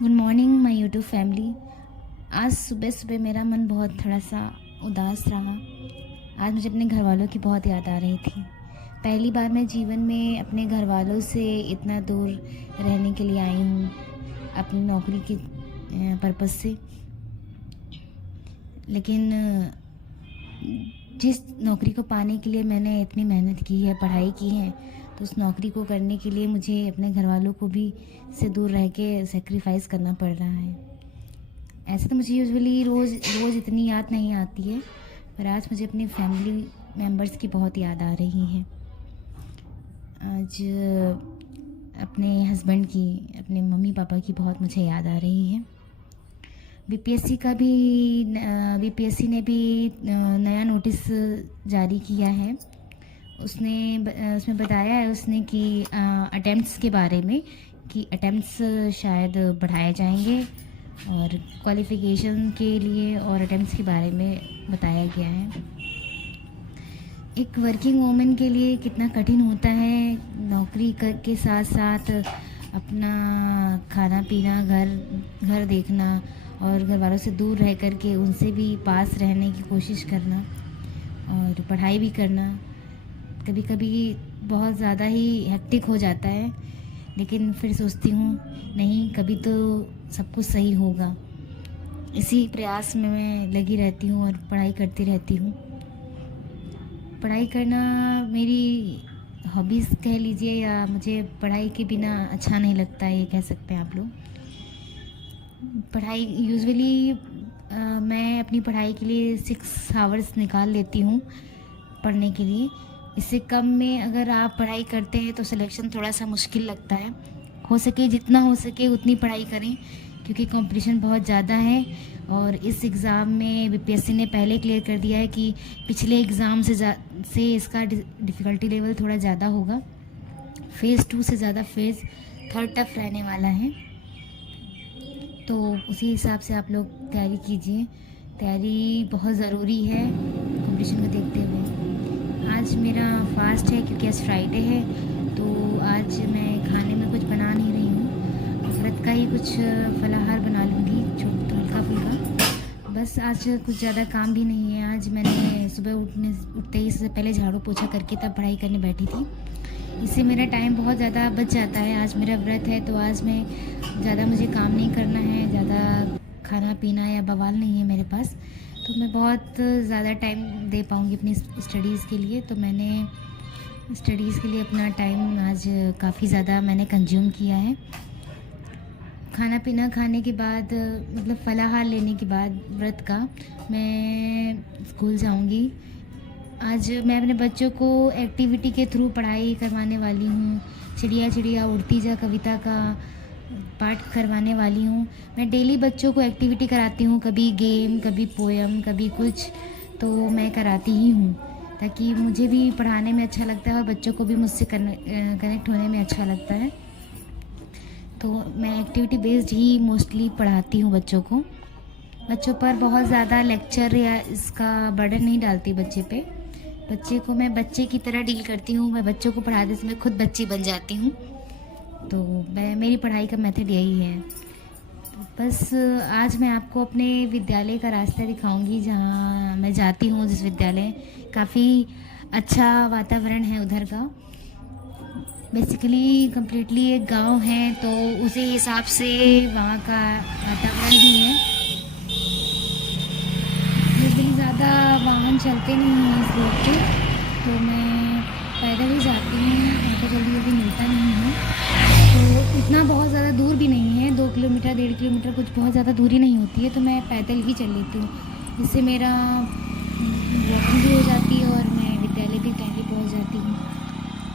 Good morning my YouTube family. आज सुबह सुबह मेरा मन बहुत थोड़ा सा उदास रहा। आज मुझे अपने घर वालों की बहुत याद आ रही थी। पहली बार मैं जीवन में अपने घर वालों से इतना दूर रहने के लिए आई हूँ अपनी नौकरी के पर्पज़ से। लेकिन जिस नौकरी को पाने के लिए मैंने इतनी मेहनत की है, पढ़ाई की है, तो उस नौकरी को करने के लिए मुझे अपने घर वालों को भी से दूर रह के सेक्रीफाइस करना पड़ रहा है। ऐसे तो मुझे यूजुअली रोज़ रोज़ इतनी याद नहीं आती है, पर आज मुझे अपनी फैमिली मेम्बर्स की बहुत याद आ रही है। आज अपने हस्बैंड की, अपने मम्मी पापा की बहुत मुझे याद आ रही है। बीपीएससी ने भी नया नोटिस जारी किया है। उसमें बताया है उसने कि अटेम्प्ट्स के बारे में कि अटेम्प्ट्स शायद बढ़ाए जाएंगे और क्वालिफ़िकेशन के लिए और अटेम्प्ट्स के बारे में बताया गया है। एक वर्किंग वूमेन के लिए कितना कठिन होता है नौकरी के साथ साथ अपना खाना पीना, घर देखना और घर वालों से दूर रह कर के उनसे भी पास रहने की कोशिश करना और पढ़ाई भी करना। कभी कभी बहुत ज़्यादा ही हेक्टिक हो जाता है, लेकिन फिर सोचती हूँ नहीं, कभी तो सब कुछ सही होगा। इसी प्रयास में मैं लगी रहती हूँ और पढ़ाई करती रहती हूँ। पढ़ाई करना मेरी हॉबीज़ कह लीजिए, या मुझे पढ़ाई के बिना अच्छा नहीं लगता है, ये कह सकते हैं आप लोग। पढ़ाई यूजुअली मैं अपनी पढ़ाई के लिए 6 आवर्स निकाल लेती हूँ पढ़ने के लिए। इससे कम में अगर आप पढ़ाई करते हैं तो सिलेक्शन थोड़ा सा मुश्किल लगता है। हो सके जितना हो सके उतनी पढ़ाई करें, क्योंकि कंपटीशन बहुत ज़्यादा है। और इस एग्ज़ाम में बीपीएससी ने पहले क्लियर कर दिया है कि पिछले एग्ज़ाम से इसका डिफ़िकल्टी लेवल थोड़ा ज़्यादा होगा। फ़ेज़ 2 से ज़्यादा फ़ेज़ 3 टफ रहने वाला है। तो उसी हिसाब से आप लोग तैयारी कीजिए। तैयारी बहुत ज़रूरी है कंपटीशन को देखते हुए। आज मेरा फास्ट है क्योंकि आज फ्राइडे है, तो आज मैं खाने में कुछ बना नहीं रही हूँ। व्रत का ही कुछ फलाहार बना लूँगी, हल्का फुल्का। बस आज कुछ ज़्यादा काम भी नहीं है। आज मैंने सुबह उठते ही से पहले झाड़ू पोछा करके तब पढ़ाई करने बैठी थी। इससे मेरा टाइम बहुत ज़्यादा बच जाता है। आज मेरा व्रत है, तो आज मैं ज़्यादा मुझे काम नहीं करना है, ज़्यादा खाना पीना या बवाल नहीं है मेरे पास, तो मैं बहुत ज़्यादा टाइम दे पाऊँगी अपनी स्टडीज़ के लिए। तो मैंने स्टडीज़ के लिए अपना टाइम आज काफ़ी ज़्यादा मैंने कंज्यूम किया है। खाना पीना खाने के बाद, मतलब फलाहार लेने के बाद व्रत का, मैं स्कूल जाऊँगी। आज मैं अपने बच्चों को एक्टिविटी के थ्रू पढ़ाई करवाने वाली हूँ। चिड़िया चिड़िया उड़ती जा कविता का पाठ करवाने वाली हूँ। मैं डेली बच्चों को एक्टिविटी कराती हूँ, कभी गेम, कभी पोएम, कभी कुछ, तो मैं कराती ही हूँ, ताकि मुझे भी पढ़ाने में अच्छा लगता है और बच्चों को भी मुझसे कनेक्ट होने में अच्छा लगता है। तो मैं एक्टिविटी बेस्ड ही मोस्टली पढ़ाती हूँ बच्चों को। बच्चों पर बहुत ज़्यादा लेक्चर या इसका बर्डन नहीं डालती बच्चे पे। बच्चे को मैं बच्चे की तरह डील करती हूँ। मैं बच्चों को पढ़ाते समय खुद बच्ची बन जाती हूँ। तो मेरी पढ़ाई का मेथड यही है। तो बस आज मैं आपको अपने विद्यालय का रास्ता दिखाऊंगी, जहाँ मैं जाती हूँ। जिस विद्यालय, काफ़ी अच्छा वातावरण है उधर का। बेसिकली कम्प्लीटली एक गांव है, तो उसी हिसाब से वहाँ का वातावरण भी है। यूजुअली ज़्यादा वाहन चलते नहीं हैं इस रोड पे, तो मैं पैदल ही जाती हूँ। ऑटो जल्दी जल्दी मिलता नहीं है, तो इतना बहुत ज़्यादा दूर भी नहीं है। 2 किलोमीटर 1.5 किलोमीटर कुछ बहुत ज़्यादा दूरी नहीं होती है, तो मैं पैदल ही चल लेती हूँ। इससे मेरा वॉकिंग भी हो जाती है और मैं विद्यालय भी टाइमली पहुँच जाती हूँ।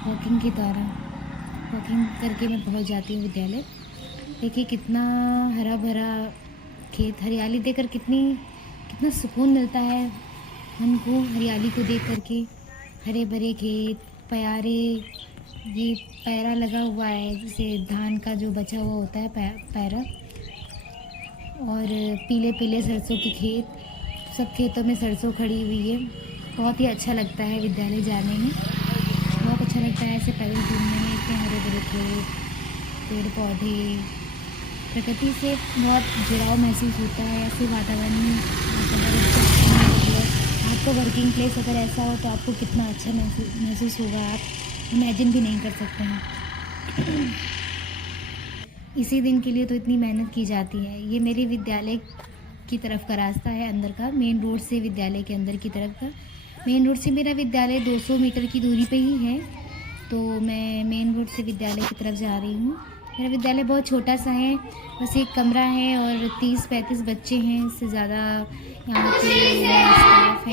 वॉकिंग के द्वारा, वॉकिंग करके मैं पहुँच जाती हूँ विद्यालय। देखिए कितना हरा भरा खेत, हरियाली देखकर कितना सुकून मिलता है हमको। हरियाली को देख करके, हरे भरे खेत, प्यारे, ये पैरा लगा हुआ है, जैसे धान का जो बचा हुआ होता है पैरा, और पीले पीले सरसों के खेत, सब खेतों में सरसों खड़ी हुई है। बहुत ही अच्छा लगता है विद्यालय जाने में, बहुत अच्छा लगता है ऐसे पैदल घूमने में। इतने हरे भरे खेत, पेड़ पौधे, प्रकृति से बहुत जुड़ाव महसूस होता है। ऐसे वातावरण में मतलब आपका वर्किंग प्लेस अगर ऐसा हो तो आपको कितना अच्छा महसूस होगा, आप इमेजिन भी नहीं कर सकते हैं। इसी दिन के लिए तो इतनी मेहनत की जाती है। ये मेरे विद्यालय की तरफ का रास्ता है, अंदर का, मेन रोड से विद्यालय के अंदर की तरफ का। मेन रोड से मेरा विद्यालय 200 मीटर की दूरी पे ही है, तो मैं मेन रोड से विद्यालय की तरफ जा रही हूँ। मेरा विद्यालय बहुत छोटा सा है, बस एक कमरा है और 30-35 बच्चे हैं, इससे ज़्यादा यहाँ पे स्टाफ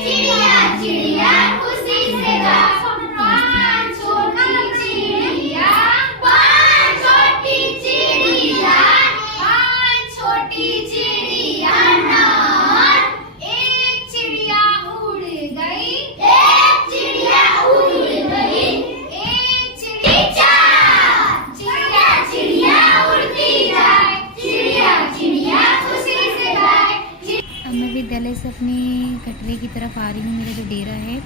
मैं विद्यालय से अपने कटरे की तरफ आ रही हूँ। मेरा जो डेरा है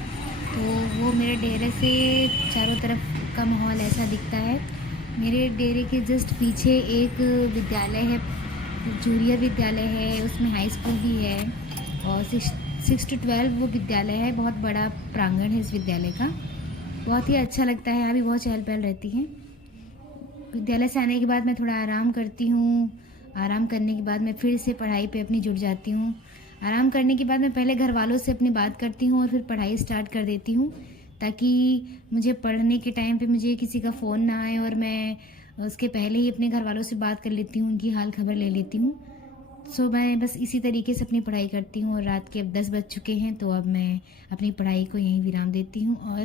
तो वो मेरे डेरे से चारों तरफ का माहौल ऐसा दिखता है। मेरे डेरे के जस्ट पीछे एक विद्यालय है, जूनियर विद्यालय है, उसमें हाई स्कूल भी है और 6 to 12 वो विद्यालय है। बहुत बड़ा प्रांगण है इस विद्यालय का, बहुत ही अच्छा लगता है। यहाँ भी बहुत चहल पहल रहती है। विद्यालय से आने के बाद मैं थोड़ा आराम करती हूँ। आराम करने के बाद मैं फिर से पढ़ाई पे अपनी जुट जाती हूँ। आराम करने के बाद मैं पहले घर वालों से अपनी बात करती हूँ और फिर पढ़ाई स्टार्ट कर देती हूँ, ताकि मुझे पढ़ने के टाइम पे मुझे किसी का फ़ोन ना आए और मैं उसके पहले ही अपने घर वालों से बात कर लेती हूँ, उनकी हाल खबर ले लेती हूँ। सो मैं बस इसी तरीके से अपनी पढ़ाई करती हूँ और रात के अब 10 बज चुके हैं, तो अब मैं अपनी पढ़ाई को यहीं विराम देती हूँ और